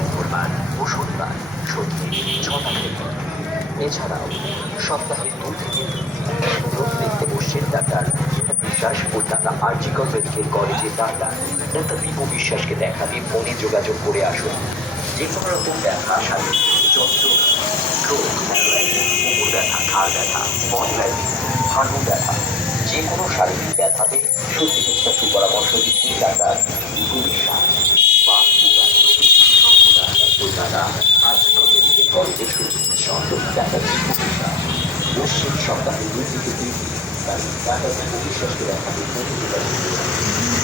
মঙ্গলবার ও শনিবার সন্ধ্যে 6টা থেকে। এছাড়াও সপ্তাহে 2 থেকে 3 দিন রোগ দেখতে বসছেন ডাক্তার বিশ্বাস ও ঢাকা আরজিকর মেডিকেল কলেজের ডাক্তার ডাক্তার দীপু বিশ্বাসকে দেখাতে ফোনে যোগাযোগ করে আসুন। যে কোনো রকম ব্যথা, শারীরিক যন্ত্রণা, স্ট্রোক, প্যারালাইসিস, কোমর ব্যথা, ঘাড় ব্যথা, স্পন্ডিলাইটিস, হাঁটু ব্যথা, যে কোনো শারীরিক ব্যথাতে সুচিকিৎসা সুপরামর্শ দিচ্ছেন ডাক্তার দীপু বিশ্বাস। বাত ও ব্যথারোগের বিশেষজ্ঞ ডাক্তার কলকাতা আরজিকর মেডিকেল কলেজের সুচিকিৎসক ডাক্তার দীপু বিশ্বাস বসছেন সপ্তাহে 2 থেকে 3 দিন। তাই ডাক্তার দীপু বিশ্বাসকে দেখাতে ফোনে যোগাযোগ করুন।